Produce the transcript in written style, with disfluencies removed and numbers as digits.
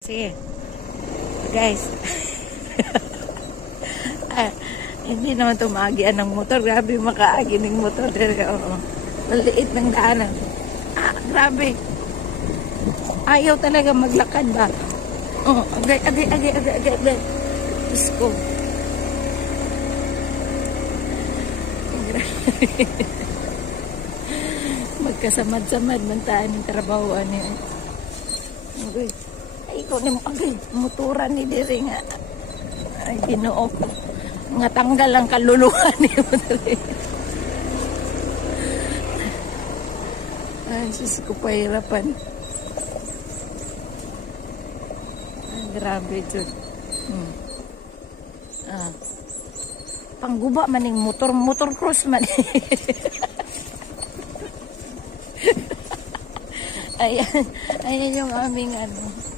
Sige, guys. Hindi naman tumagian ng motor. Grabe makaagi ng motor. Oo. Maliit ng daanan. Grabe. Ayaw talaga maglakad ba? Oh, agay. Diyos ko. Magkasamad-samad man tayo ng trabahoan niya. Okay. Ay, ikaw ni mo. Agay, motoran ni Diri nga. Ay, Ginoo ko. Nga tanggal ang kaluluwa ni mo. Ay, sus ko pahirapan. Ay, grabe dyan. Pangguba man yung motor cross man. Ayan yung aming ano.